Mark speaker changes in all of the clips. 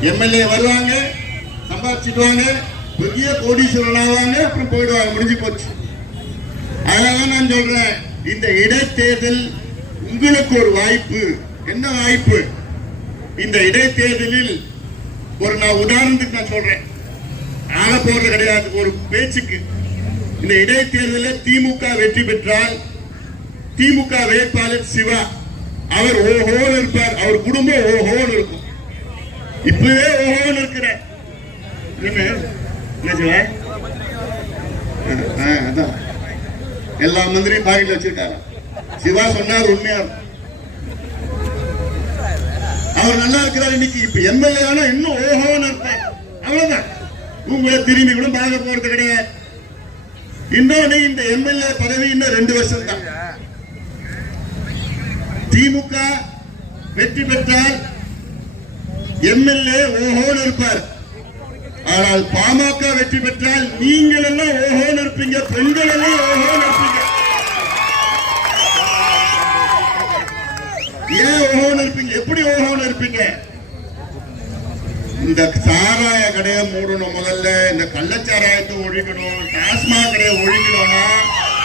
Speaker 1: MLA வருவாங்க சம்பாதிச்சிடுவாங்க பெரிய கோடீஸ்வரன் ஆவாங்க அப்புறம் போயிடுவாங்க முடிஞ்சு போச்சு. அதனால நான் சொல்றேன் இந்த இடைத்தேர்தல் உங்களுக்கு ஒரு வாய்ப்பு. என்ன வாய்ப்பு? இந்த இடைத்தேர்தலில் ஒரு நான் உதாரணத்துக்கு நான் சொல்றேன். ஆள போறது கிடையாது ஒரு பேச்சுக்கு. இந்த இடைத்தேர்தலில் திமுக வெற்றி பெற்றால் திமுக வேட்பாளர் சிவா அவர் ஓஹோன்னு இருப்பார் அவர் குடும்பம் ஓஹோன்னு இருக்கும். இப்பவே ஓஹோன்னு இருக்கிறேன். அதான். எல்லா மந்திரியும் பாக்கெட்ல வச்சிருக்காங்க. சிவா சொன்னார் உண்மையா அவர் நல்லா இருக்கிறார் இன்னைக்கு. இப்ப எம்எல்ஏ ஆனா இன்னும் ஓஹோன்னு இருப்பேன் அவ்வளவுதான். உங்களை திரும்பி கூட பார்க்க போறது கிடையாது. இன்னொன்னு இந்த எம்எல்ஏ பதவி இன்னும் ரெண்டு வருஷம் தான் திமுக வெற்றி பெற்றால் எம்எல்ஏ ஓஹோன்னு இருப்பார். ஆனால் பாமக வெற்றி பெற்றால் நீங்கள் எல்லாம் ஓஹோன்னு இருப்பீங்க பெண்கள் எல்லாம் ஓஹோன்னு இருப்பீங்க. ஏன் ஓஹோன்னு இருப்பீங்க? எப்படி ஓஹோன்னு இருப்பீங்க? இந்த சாராய கடையை மூடணும் முதல்ல இந்த கள்ளச்சாராயத்தை ஒழிக்கணும் டாஸ்மாக் கடையை ஒழிக்கணும்னா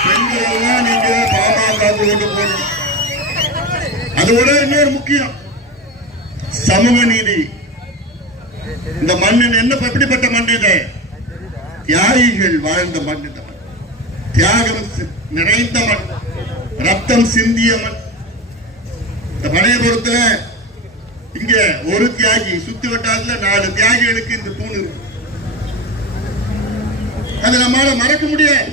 Speaker 1: பெண்கள் எல்லாம் நீங்க பாமக கொண்டு போகணும் அதோட இன்னொரு முக்கியம். சமூக நீதி. இந்த மண்ணின் என்ன எப்படிப்பட்ட மண் இது? தியாகிகள் வாழ்ந்த மண் இந்த மண். தியாகம் சி- நிறைந்த மண். ரத்தம் சிந்திய மண். இந்த மலையபுரத்துல இங்க ஒரு தியாகி சுத்தி வட்டாரத்துல நாலு தியாகிகளுக்கு இந்த தூண் இருக்கு. அது நம்மளால மறக்க முடியாது.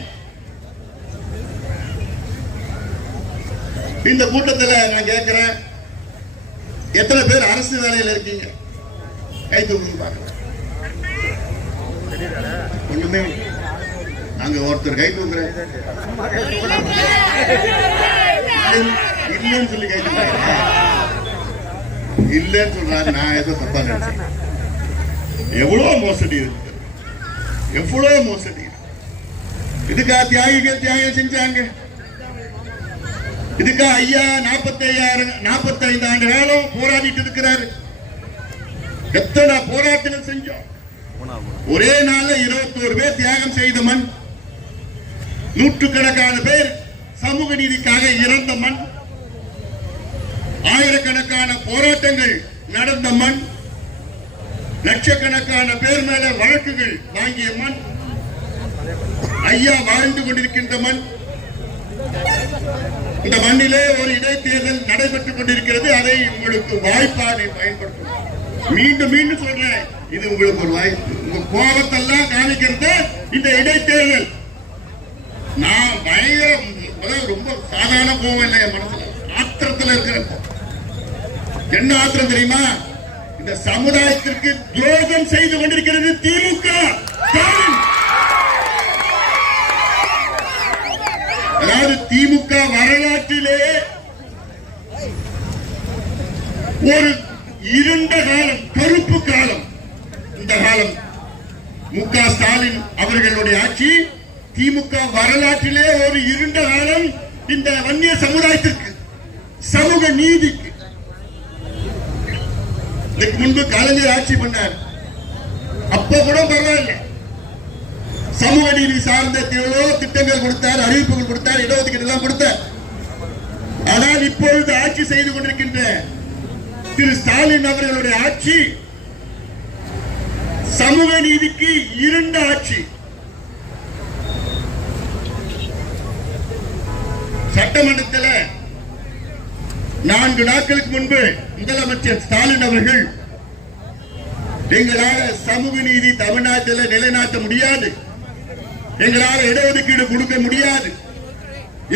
Speaker 1: இந்த கூட்டத்துல நான் கேட்கிறேன் எத்தனை பேர் அரசு வேலையில இருக்கீங்க? கை தூக்கி பாருங்க. ஒண்ணுமே அங்க ஒருத்தர் கை தூக்குறேன் இல்லைன்னு சொல்லி கை தூக்குறாங்க இல்லைன்னு சொல்றாரு. நான் ஏதோ தப்பா நினைச்சேன். எவ்வளவு மோசடி இருக்கு. எவ்வளவு மோசடி இருக்கு. இதுக்கா தியாகிகள் தியாகம் செஞ்சாங்க. இதுக்கா ஐயா நாற்பத்தி ஐயாயிரம் நாற்பத்தி ஐந்து ஆண்டு காலம் போராடிட்டு இருக்கிறாரு. எத்தனை போராட்டங்கள் செஞ்சோம்? ஒரே நாள்ல இருபத்தோரு பேர் தியாகம் செய்த மண் நூற்றுக்கணக்கான பேர் சமூக நீதிக்காக இறந்த மண் ஆயிரக்கணக்கான போராட்டங்கள் நடந்த மண் லட்சக்கணக்கான பேர் மேல வழக்குகள் வாங்கிய மண் ஐயா வாழ்ந்து கொண்டிருக்கின்ற மண் இந்த மண்ணிலே ஒரு இடைத்தேர்தல் நடைபெற்றுக் கொண்டிருக்கிறது. அதை உங்களுக்கு வாய்ப்பாக பயன்படுத்தும். மீண்டும் மீண்டும் சொல்றேன். இது உங்களுக்கு ஒரு வாய்ப்பு உங்க கோபத்தெல்லாம் காமிக்கிறது இந்த இடைத்தேர்தல். நான் பயங்கர ரொம்ப சாதாரண கோபம் இல்லை என் மனசுல. ஆத்திரத்துல இருக்கிறேன். என்ன ஆத்திரம் தெரியுமா? இந்த சமுதாயத்திற்கு துரோகம் செய்து கொண்டிருக்கிறது திமுக ஸ்டாலின். அதாவது திமுக வரலாற்றிலே ஒரு இருண்ட காலம் கருப்பு காலம். இந்த காலம் மு க ஸ்டாலின் அவர்களுடைய ஆட்சி திமுக வரலாற்றிலே ஒரு இருண்ட காலம் இந்த வன்னிய சமுதாயத்திற்கு சமூக நீதிக்கு. இதுக்கு முன்பு கலைஞர் ஆட்சி பண்ணார். அப்ப கூட பரவாயில்லை. சமூக நீதி சார்ந்த எவ்வளோ திட்டங்கள் கொடுத்தார் அறிவிப்புகள் கொடுத்தார் இடஒதுக்கீடு எல்லாம் கொடுத்தார். ஆனால் இப்பொழுது ஆட்சி செய்து கொண்டிருக்கின்ற திரு ஸ்டாலின் அவர்களுடைய ஆட்சி சமூக நீதிக்கு இருண்ட ஆட்சி. சட்டமன்றத்தில் நான்கு நாட்களுக்கு முன்பு முதலமைச்சர் ஸ்டாலின் அவர்கள் எங்களால் சமூக நீதி தமிழ்நாட்டில் நிலைநாட்ட முடியாது. எங்களால இடஒதுக்கீடு கொடுக்க முடியாது.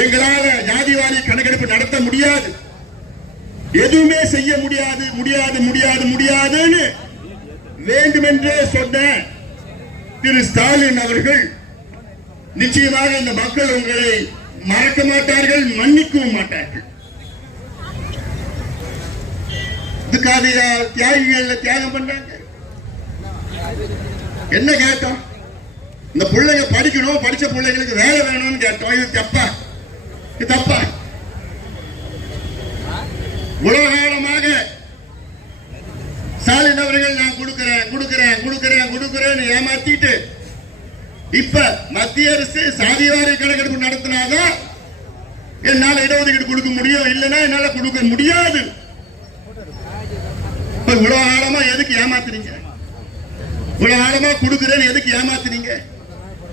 Speaker 1: எங்களால ஜாதிவாரி கணக்கெடுப்பு நடத்த முடியாது. எதுவுமே செய்ய முடியாது முடியாது முடியாது முடியாதுன்னு வேண்டுமென்றே சொன்ன திரு ஸ்டாலின் அவர்கள் நிச்சயமாக இந்த மக்கள் உங்களை மறக்க மாட்டார்கள் மன்னிக்கவும் மாட்டார்கள். இதுக்காக தியாகிகள் தியாகம் பண்றாங்க? என்ன கேட்டோம்? இந்த பிள்ளைங்க படிக்கணும் படிச்ச பிள்ளைங்களுக்கு வேலை வேணும்னு கேட்டோம். இது தப்பா? இது தப்பா? உலகாலமாக ஸ்டாலின் அவர்கள் நான் கொடுக்கிறேன் கொடுக்கிறேன் கொடுக்கிறேன் கொடுக்கிறேன்னு ஏமாத்திட்டு இப்ப மத்திய அரசு சாதிவாரி கணக்கெடுப்பு நடத்தினாதான் என்னால இடஒதுக்கீடு கொடுக்க முடியும்? இல்லைன்னா என்னால கொடுக்க முடியாது. இவ்வளவு ஆழமா எதுக்கு ஏமாத்துறீங்க இவ்வளவு ஆழமா கொடுக்கிறேன்னு எதுக்கு ஏமாத்துறீங்க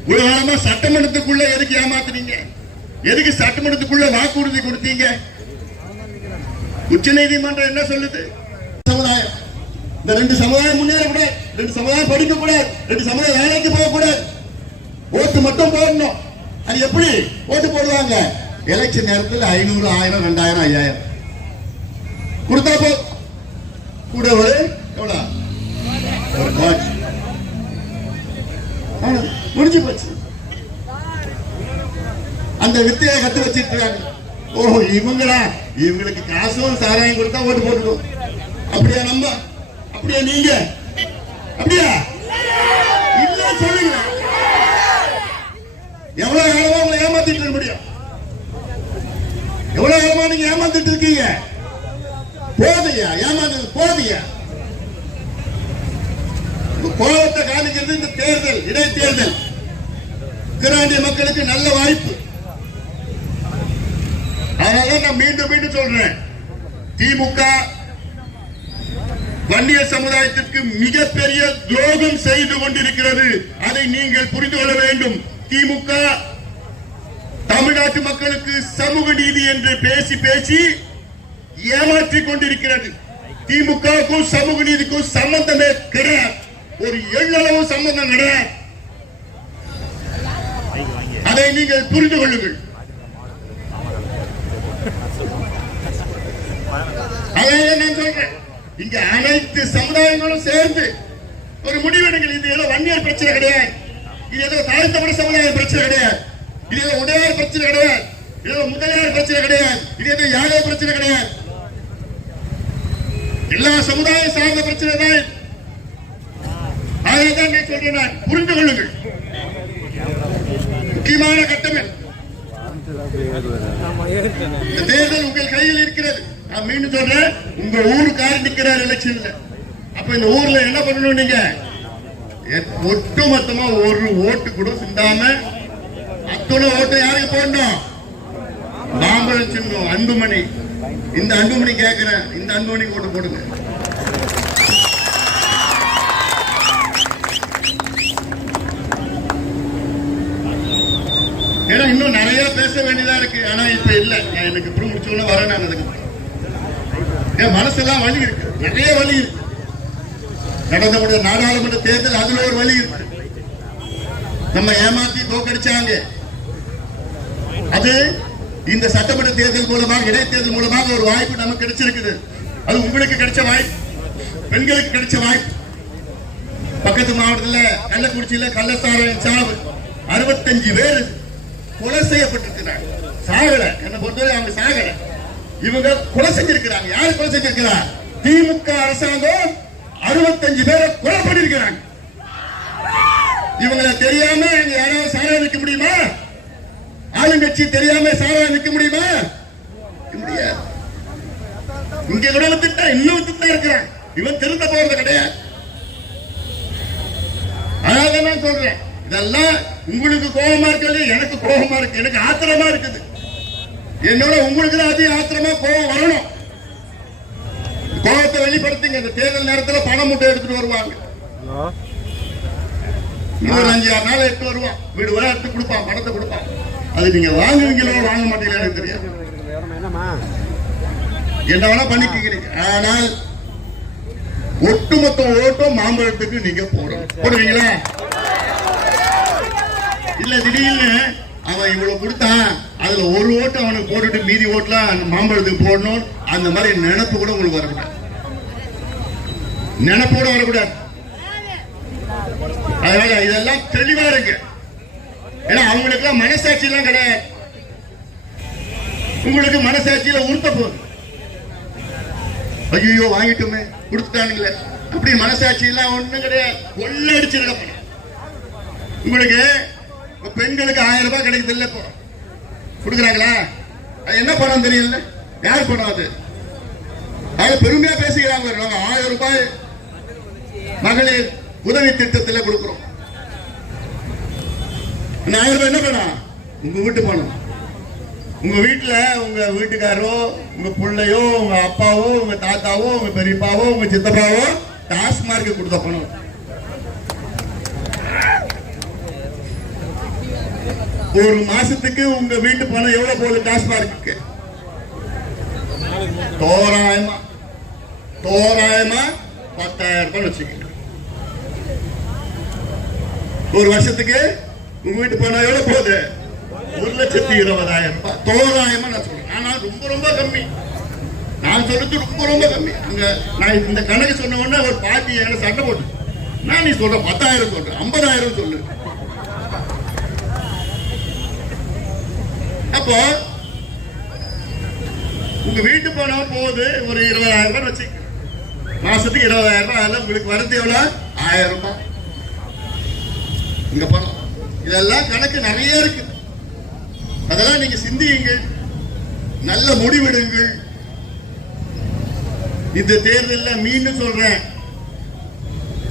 Speaker 1: இவ்வளவு சட்டமன்றத்துக்குள்ள எதுக்கு ஏமாத்துறீங்க எதுக்கு சட்டமன்றத்துக்குள்ள வாக்குறுதி கொடுத்தீங்க? உச்ச நீதிமன்றம் என்ன சொல்லுது? சமுதாயம். இந்த ரெண்டு சமுதாயம் முன்னேறக்கூடாது. ரெண்டு சமுதாயம் படிக்கக்கூடாது. ரெண்டு சமுதாயம் வேலைக்கு போக ஓட்டு மட்டும் போடணும். அது எப்படி ஓட்டு போடுவாங்க? எலெக்ஷன் நேரத்தில் ஐநூறு ஆயிரம் ரெண்டாயிரம் ஐயாயிரம். கொடுத்தா போ. கூட ஒரு எவ்வளோ? ஒரு முடிஞ்சு போச்சு. அந்த வித்தையை கத்து இருக்காங்க. ஓ இவங்களா இவங்களுக்கு காசும் சாராயம் கொடுத்தா ஓட்டு போட்டுக்கோ. அப்படியா நம்ம அப்படியா நீங்க? அப்படியா? இல்ல சொல்லுங்க. எவ்வளவு காலமா உங்களை ஏமாத்திட்டு இருக்க முடியும்? எவ்வளவு காலமா நீங்க ஏமாத்திட்டு இருக்கீங்க? போதையா? ஏமாந்து போதையா? கோபத்தை காமிக்கிறது இந்த தேர்தல் இடைத்தேர்தல். உக்ரைனிய மக்களுக்கு நல்ல வாய்ப்பு. அதனால நான் மீண்டும் மீண்டும் சொல்றேன் திமுக வன்னிய சமுதாயத்திற்கு மிகப்பெரிய துரோகம் செய்து கொண்டிருக்கிறது. அதை நீங்கள் புரிந்து கொள்ள வேண்டும். திமுக தமிழ்நாட்டு மக்களுக்கு சமூக நீதி என்று பேசி பேசி ஏமாற்றிக் கொண்டிருக்கிறது. திமுகவுக்கும் சமூக நீதிக்கும் சம்பந்தமே கிடையாது. ஒரு எள்ளளவு சம்பந்தம் கிடையாது. அதை நீங்கள் புரிந்து கொள்ளுங்கள். அதையே நான் சொல்றேன். இங்க அனைத்து சமுதாயங்களும் சேர்ந்து ஒரு முடிவெடுங்கள். இது ஏதோ வன்னியர் பிரச்சனை கிடையாது. இது ஏதோ தாழ்த்தப்பட்ட சமுதாய பிரச்சனை கிடையாது. இது ஏதோ உடையார் பிரச்சனை கிடையாது. இது ஏதோ முதலியார் பிரச்சனை கிடையாது. இது ஏதோ யாரோ பிரச்சனை கிடையாது. எல்லா சமுதாயம் சார்ந்த பிரச்சனை தான் அதைதான் நான் சொல்றேன் நான் புரிந்து கொள்ளுங்கள். முக்கியமான கட்டமே இந்த தேர்தல் உங்கள் கையில் இருக்கிறது. நான் மீண்டும் சொல்றேன் உங்க ஊருக்காரர் நிக்கிறார் எலெக்ஷன்ல அப்ப இந்த ஊர்ல என்ன பண்ணணும் நீங்க? ஒட்டுமொத்தமா ஒரு ஓட்டு கூட சிந்தாம அத்தனை ஓட்டு யாருக்கு போடணும்? மாம்பழம் சின்னம் அன்புமணி. இந்த அன்புமணி கேட்கிறேன் இந்த அன்புமணிக்கு ஓட்டு போடுங்க. இன்னும் நிறைய பேச வேண்டியதா இருக்கு. ஆனா இப்ப இல்ல. எனக்கு இப்படி முடிச்சோன்னு வரேன் நான் அதுக்கு. என் மனசெல்லாம் வலி இருக்கு. நிறைய வழி இருக்கு. நடந்த கூட நாடாளுமன்ற தேர்தல் அதுல ஒரு வழி இருக்கு. நம்ம ஏமாத்தி தோக்கடிச்சாங்க. அது இந்த சட்டமன்ற தேர்தல் மூலமாக இடைத்தேர்தல் மூலமாக ஒரு வாய்ப்பு நமக்கு கிடைச்சிருக்குது. அது உங்களுக்கு கிடைச்ச வாய்ப்பு. பெண்களுக்கு கிடைச்ச வாய்ப்பு. பக்கத்து மாவட்டத்துல கள்ளக்குறிச்சியில கள்ளசாராயம் சாவு. அறுபத்தஞ்சு பேர் கொலை செய்யப்பட்டிருக்கிறாங்க சாகல என்னை பொறுத்தவரை அவங்க சாகல இவங்க கொலை செஞ்சிருக்கிறாங்க. யாரு கொலை செஞ்சிருக்கிறார் திமுக அரசாங்கம் அறுபத்தஞ்சு பேரை கொலை பண்ணிருக்கிறாங்க இவங்களை தெரியாம அங்க யாராவது சாரா நிற்க முடியுமா? ஆளுங்கட்சி தெரியாம சாரா நிற்க முடியுமா? முடியாது இங்க கூட வித்துட்டா இன்னும் வித்துட்டு இருக்கிறான். இவன் திருந்த போறது கிடையாது. அதாவது நான் சொல்றேன். இதெல்லாம் உங்களுக்கு கோபமா இருக்கிறது எனக்கு கோபமா இருக்கு. எனக்கு ஆத்திரமா இருக்குது. என்னோட உங்களுக்கு தான் அதிக ஆத்திரமா கோபம் வரணும். கோபத்தை வெளிப்படுத்துங்க. இந்த தேர்தல் நேரத்துல பணம் மூட்டை எடுத்துட்டு வருவாங்க. இன்னொரு அஞ்சு ஆறு நாள் எடுத்து வருவான். வீடு வர எடுத்து கொடுப்பான் பணத்தை கொடுப்பான். அது நீங்க வாங்குவீங்களோ வாங்க மாட்டீங்களா எனக்கு தெரியாது. என்ன வேணா பண்ணிக்கிறீங்க ஆனால் ஒட்டுமொத்த ஓட்டம் மாம்பழத்துக்கு நீங்க போடணும். போடுவீங்களா? இல்ல திடீர்னு அவன் இவ்வளவு கொடுத்தான். அதுல ஒரு ஓட்டு அவனுக்கு போட்டுட்டு மீதி ஓட்டுலாம் அந்த மாம்பழத்துக்கு போடணும். அந்த மாதிரி நினைப்பு கூட உங்களுக்கு வரக்கூடாது. நினைப்போட வரக்கூடாது. அதனால இதெல்லாம் தெளிவா இருக்கு ஏன்னா அவங்களுக்கு எல்லாம் மனசாட்சி எல்லாம் கிடையாது. உங்களுக்கு மனசாட்சியில உறுத்த போகுது ஐயோ வாங்கிட்டோமே கொடுத்துட்டானுங்களே. அப்படி மனசாட்சி எல்லாம் ஒண்ணும் கிடையாது. கொள்ள அடிச்சிருக்க உங்களுக்கு பெண்களுக்கு ஆயிரம் ரூபாய் கிடைக்குது இல்ல இப்போ. கொடுக்குறாங்களா? அது என்ன பணம் தெரியல. யார் பணம் அது? அது பெருமையா பேசிக்கிறாங்க நாங்க ஆயிரம் ரூபாய் மகளிர் உதவி திட்டத்தில் கொடுக்குறோம். ஆயிரம் ரூபாய் என்ன வேணும் உங்க வீட்டு பணம். உங்க வீட்டுல உங்க வீட்டுக்காரோ உங்க பிள்ளையோ உங்க அப்பாவோ உங்க தாத்தாவோ உங்க பெரியப்பாவோ உங்க சித்தப்பாவோ டாஸ்மார்க்கு கொடுத்த பணம். ஒரு மாசத்துக்கு உங்க வீட்டு பணம் எவ்வளவு போகுது? டாஸ்மார்க்கு தோராயமா தோராயமா பத்தாயிரம் ரூபாய் வச்சுக்கோங்க. ஒரு வருஷத்துக்கு உங்க வீட்டு பணம் எவ்வளவு போகுது? ஒரு லட்சத்தி இருபதாயிரம் ரூபாய். தோராயமா நான் சொல்றேன். ஆனா ரொம்ப ரொம்ப கம்மி. நான் சொல்றது ரொம்ப ரொம்ப கம்மி. அங்க நான் இந்த கணக்கு சொன்ன உடனே ஒரு பாட்டி என்கிட்ட சண்டை போட்டு நான் நீ சொல்ற பத்தாயிரம் சொல்றேன் ஐம்பதாயிரம் சொல்லு அப்போ உங்க வீட்டு பணம் போகுது ஒரு இருபதாயிரம் ரூபாய் வச்சு. மாசத்துக்கு இருபதாயிரம் ரூபாய் அதுல உங்களுக்கு வருது எவ்வளோ? ஆயிரம் ரூபாய். இங்க பணம் இதெல்லாம் கணக்கு நிறைய இருக்கு. அதெல்லாம் நீங்க சிந்தியுங்கள் நல்ல முடிவெடுங்கள். இந்த தேர்தலில் மீண்டும் சொல்றேன்.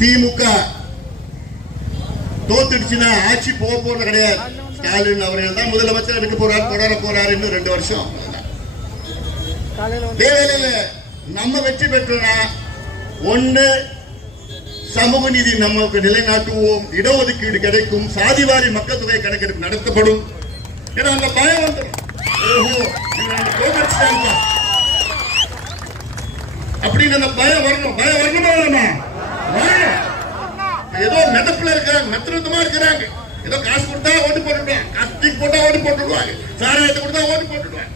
Speaker 1: திமுக தோத்துடுச்சுன்னா ஆட்சி போக போறது கிடையாது. ஸ்டாலின் அவர்கள் தான் முதலமைச்சர் எடுக்க போறார் தொடர போறார் இன்னும் ரெண்டு வருஷம். நம்ம வெற்றி பெற்றோம்னா ஒண்ணு சமூக நீதி நமக்கு நிலைநாட்டுவோம் இடஒதுக்கீடு கிடைக்கும் சாதிவாரி மக்கள் தொகை கணக்கெடுப்பு நடத்தப்படும். ஏன்னா அந்த பயம் வந்துடும் ஓஹோ அப்படின்னு அந்த பயம் வரணும். பயம் வரணுமா ஏதோ மெதப்புல இருக்கிறாங்க மெத்தனத்தமா இருக்கிறாங்க. ஏதோ காசு கொடுத்தா போட்டா ஓட்டு போட்டுடுவாங்க சாராயத்தை கொடுத்தா ஓட்டு போட்டுடுவாங்க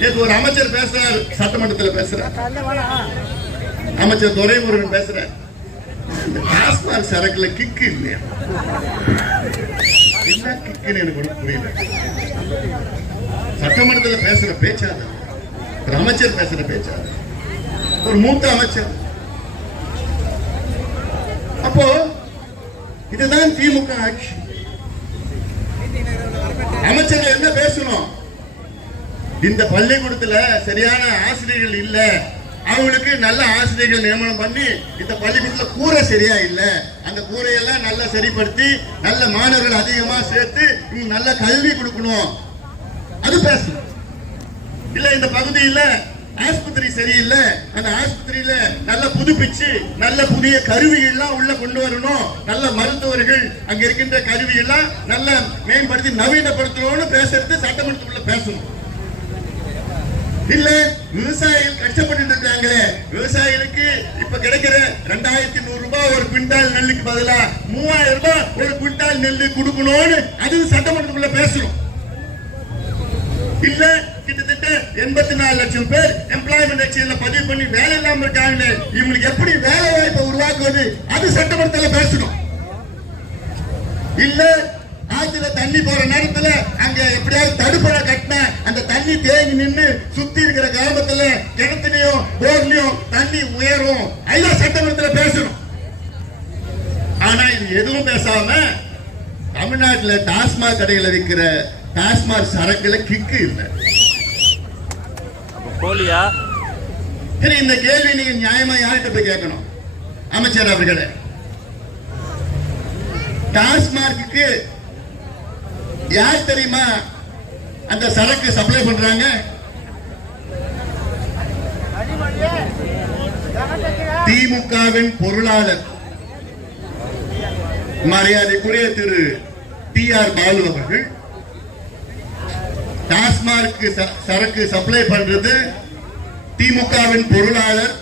Speaker 1: நேற்று ஒரு அமைச்சர் பேசுறாரு சட்டமன்றத்தில் பேசுறாரு. அமைச்சர் துரைமுருகன் பேசுறாரு. டாஸ்மாக் சரக்குல கிக்கு இல்லையா? என்ன கிக்குன்னு எனக்கு ஒன்றும் புரியல. சட்டமன்றத்தில் பேசுற பேச்சாது ஒரு அமைச்சர் பேசுற பேச்சாரு ஒரு மூத்த அமைச்சர். அப்போ இதுதான் திமுக ஆட்சி. அமைச்சர்கள் என்ன பேசணும்? இந்த பள்ளிக்கூடத்துல சரியான ஆசிரியர்கள் இல்ல. அவங்களுக்கு நல்ல ஆசிரியர்கள் நியமனம் பண்ணி இந்த பள்ளிக்கூடத்துல கூரை சரியா இல்ல. அந்த கூரையெல்லாம் நல்லா சரிப்படுத்தி நல்ல மாணவர்கள் அதிகமா சேர்த்து இவங்க நல்ல கல்வி கொடுக்கணும். அது பேசணும். இல்ல இந்த பகுதியில் ஆஸ்பத்திரி சரியில்லை. அந்த ஆஸ்பத்திரியில நல்ல புதுப்பிச்சு நல்ல புதிய கருவிகள்லாம் உள்ள கொண்டு வரணும். நல்ல மருத்துவர்கள் அங்க இருக்கின்ற கருவிகள்லாம் நல்ல மேம்படுத்தி நவீனப்படுத்தணும்னு பேசுறது சட்டமன்றத்துக்குள்ள பேசணும். இல்ல விவசாயிகள் கஷ்டப்பட்டு இருக்காங்களே. விவசாயிகளுக்கு இப்ப கிடைக்கிற ரெண்டாயிரத்தி நூறு ரூபாய் ஒரு குவிண்டால் நெல்லுக்கு பதிலா மூவாயிரம் ரூபாய் ஒரு குவிண்டால் நெல் கொடுக்கணும்னு அது சட்டமன்றத்துக்குள்ள பேசணும். இல்ல கிட்டத்தட்ட எண்பத்தி நாலு லட்சம் பேர் எம்ப்ளாய்மெண்ட் எக்ஸ்சேஞ்சில் பதிவு பண்ணி வேலை இல்லாம இருக்காங்க இவங்களுக்கு எப்படி வேலை வாய்ப்பை உருவாக்குவது அது சட்டமன்றத்தில் பேசணும். இல்ல ஆத்துல தண்ணி போற நேரத்துல அங்க எப்படியாவது தடுப்பணை கட்டின அந்த தண்ணி தேங்கி நின்னு சுத்தி இருக்கிற கிராமத்துல கிணத்துலயும் போர்லயும் தண்ணி உயரும். அதுதான் சட்டமன்றத்துல பேசணும். ஆனா இது எதுவும் பேசாம தமிழ்நாட்டுல டாஸ்மாக் கடைகளை விற்கிற டாஸ்மாக் சரக்குல கிக்கு இல்லை.
Speaker 2: போலியா?
Speaker 1: சரி இந்த கேள்வி நீங்க நியாயமா யார்கிட்ட போய் கேட்கணும்? அமைச்சர் அவர்களே. டாஸ்மார்க்கு யார் தெரியுமா அந்த சரக்கு சப்ளை பண்றாங்க? திமுகவின் பொருளாளர். மரியாதைக்குரிய திரு டி ஆர் பாலு அவர்கள் டாஸ்மார்க்கு சரக்கு சப்ளை பண்றது திமுகவின் பொருளாளர்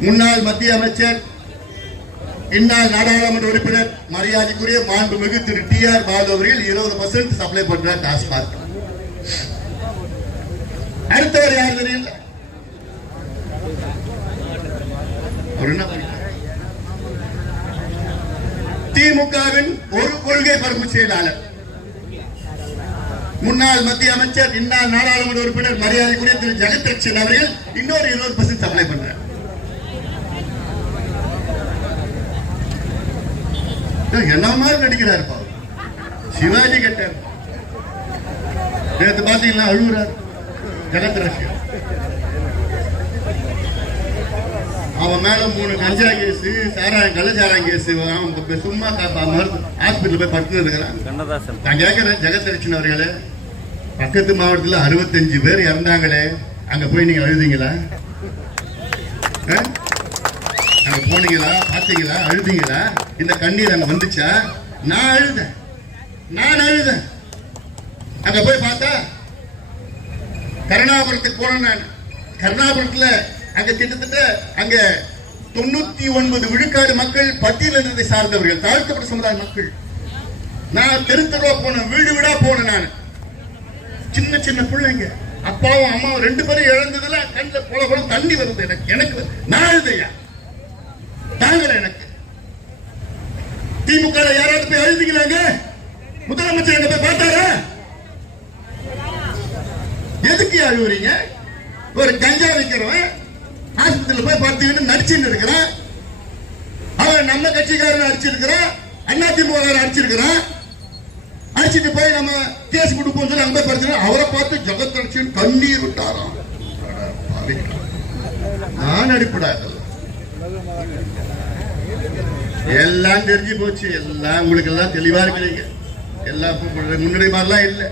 Speaker 1: முன்னாள் மத்திய அமைச்சர் இந்நாள் நாடாளுமன்ற உறுப்பினர் மரியாதைக்குரிய மாண்புமிகு திரு டி ஆர் பாலு அவர்கள் இருபது பர்சன்ட் சப்ளை பண்றார் டாஸ்மாக் அடுத்தவர் யார் தெரியல திமுகவின் ஒரு கொள்கை பரப்பு செயலாளர். முன்னாள் மத்திய அமைச்சர் இந்நாள் நாடாளுமன்ற உறுப்பினர் மரியாதைக்குரிய திரு. ஜெகத்ரட்சன் அவர்கள் இன்னொரு இருபது பர்சன்ட் சப்ளை பண்றார். என்ன மாதிரி நடிக்கிறார் சிவாஜி கட்டார். நேற்று பாத்தீங்கன்னா அழுகுறார். ஜெகத்ரட்சன். அவன் மேல மூணு கஞ்சா கேஸ் சாராயம் கள்ளச்சாராயம் கேஸ் அவன் சும்மா ஹாஸ்பிட்டல் போய் படுத்து இருக்கிறான் நான் கேட்கிறேன் ஜெகதரட்சன் அவர்களே பக்கத்து மாவட்டத்துல அறுபத்தஞ்சு பேர் இறந்தாங்களே அங்க போய் நீங்க அழுதீங்களா? அங்க போனீங்களா? பாத்தீங்களா அழுதீங்களா? இந்த கண்ணீர் அங்க வந்துச்சா? நான் அழுதேன். நான் அழுதேன். அங்க போய் பார்த்தா கருணாபுரத்துக்கு போனேன் நான். கருணாபுரத்துல அங்க கிட்டத்தட்ட அங்க தொண்ணூத்தி ஒன்பது விழுக்காடு மக்கள் பட்டியலினத்தை சார்ந்தவர்கள் தாழ்த்தப்பட்ட சமுதாய மக்கள். நான் தெருத்தருவா போனேன் வீடு வீடா போனேன் நான். சின்ன சின்ன பிள்ளைங்க. அப்பாவும் அம்மாவும் ரெண்டு பேரும் இழந்ததுல கண்ணில் போல போல தண்ணி வருது எனக்கு. எனக்கு நான் எழுதையா தாங்கல எனக்கு. திமுக யாராவது போய் எழுதிக்கிறாங்க முதலமைச்சர் எங்க போய் பார்த்தாரா? எதுக்கு அழுவுறீங்க? ஒரு கஞ்சா வைக்கிறவன் ஆஸ்பத்திரியில் போய் பார்த்துக்கிட்டு நடிச்சுன்னு இருக்கிறான் அவன் நம்ம கட்சிக்காரன் அடிச்சிருக்கிறான் அண்ணா திமுக அடிச்சிருக்கிறான் அடிச்சுட்டு போய் நம்ம கேஸ் கொடுப்போம் சொல்லி அங்க போய் படிச்சு அவரை பார்த்து ஜெகத் கண்ணீர் விட்டாராம். நான் அடிப்படாது. எல்லாம் தெரிஞ்சு போச்சு. எல்லாம் உங்களுக்கு எல்லாம் தெளிவா இருக்கிறீங்க. எல்லாம் முன்னாடி மாதிரிலாம் இல்லை.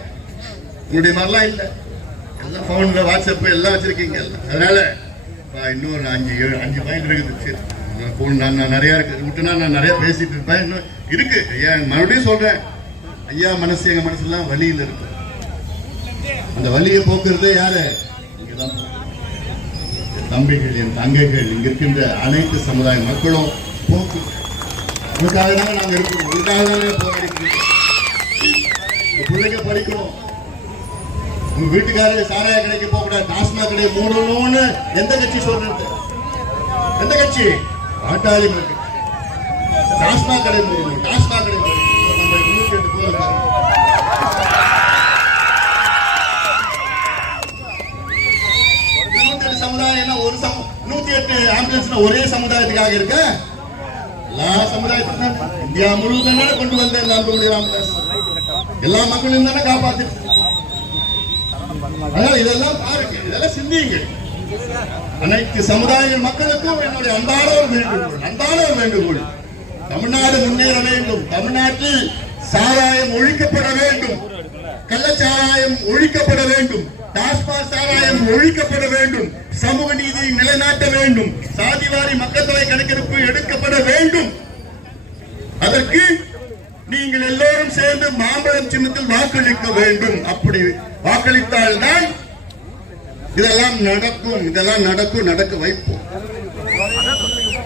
Speaker 1: முன்னாடி மாதிரிலாம் இல்லை. எல்லாம் ஃபோனில் வாட்ஸ்அப் எல்லாம் வச்சிருக்கீங்க எல்லாம். அதனால இன்னொரு இன்னும் ஒரு அஞ்சு ஏழு அஞ்சு பாயிண்ட் இருக்குது. சரி நான் நான் நான் நிறைய இருக்குது விட்டுனா நான் நிறைய பேசிட்டு இருப்பேன். இன்னும் இருக்கு. ஐயா மறுபடியும் சொல்றேன். ஐயா மனசு எங்க மனசுலாம் வலியில இருக்கு. அந்த வலியை போக்குறது யாரு? இங்கதான் போக்குறது. என் தம்பிகள் என் தங்கைகள் இங்க இருக்கின்ற அனைத்து சமுதாய மக்களும் போக்கு. அதுக்காக தானே நாங்கள் இருக்கோம் அதுக்காக தானே போராடிட்டு பிள்ளைங்க படிக்கணும் உங்க வீட்டுக்காரர் சாராய கடைக்கு போக கூடாது டாஸ்மாக் கடையை மூடணும்னு எந்த கட்சி சொல்றது? எந்த கட்சி? பாட்டாளி மக்கள் டாஸ்மாக் கடை மூடணும் டாஸ்மாக் கடை நம்ம இருநூத்தி எட்டு பேர் இருக்காங்க. சமுதாயம் ஒரு சம நூத்தி எட்டு ஆம்புலன்ஸ் ஒரே சமுதாயத்துக்காக இருக்க? எல்லா சமுதாயத்துக்கும் இந்தியா முழுவதும் கொண்டு வந்த இந்த ஆம்புலன்ஸ். எல்லா மக்களும் தானே காப்பாத்து அதனால இதெல்லாம் பாருங்க இதெல்லாம் சிந்தியுங்க அனைத்து சமுதாய மக்களுக்கும் என்னுடைய அன்பான ஒரு வேண்டுகோள் அன்பான ஒரு வேண்டுகோள். தமிழ்நாடு முன்னேற வேண்டும். தமிழ்நாட்டில் சாராயம் ஒழிக்கப்பட வேண்டும். கள்ளச்சாராயம் ஒழிக்கப்பட வேண்டும். டாஸ்மாக் சாராயம் ஒழிக்கப்பட வேண்டும். சமூக நீதி நிலைநாட்ட வேண்டும். சாதிவாரி மக்கள் தொகை கணக்கெடுப்பு எடுக்கப்பட வேண்டும். அதற்கு நீங்கள் எல்லோரும் சேர்ந்து மாம்பழம் சின்னத்தில் வாக்களிக்க வேண்டும். அப்படி வாக்களித்தால்தான் இதெல்லாம் நடக்கும் இதெல்லாம் நடக்கும் நடக்க வைப்போம்.